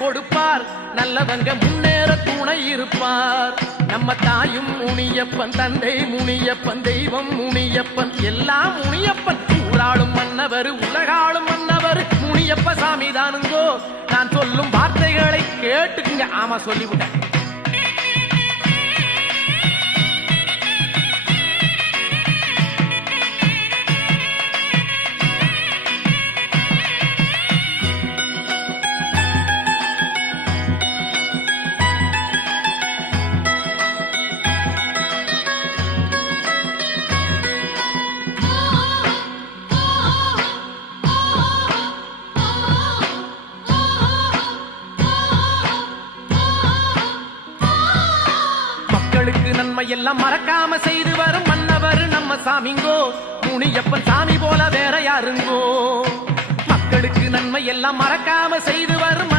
கொடுப்பார், நல்லவங்க முன்னேற துணை இருப்பார். நம்ம தாயும் முனியப்பன், தந்தை முனியப்பன், தெய்வம் முனியப்பன், எல்லாம் முனியப்பன். ஊராளும் மன்னவர், உலகாளும் மன்னவர் முனியப்ப சாமி தானுங்கோ. நான் சொல்லும் வார்த்தைகளை கேட்டுக்குங்க. ஆமா, சொல்லிவிட்டேன். நன்மை எல்லாம் மறக்காம செய்து வரும் மன்னவர் நம்ம சாமிங்கோ. முனியப்பன் சாமி போல வேற யாருங்கோ. மக்களுக்கு நன்மை எல்லாம் மறக்காம செய்து வரும்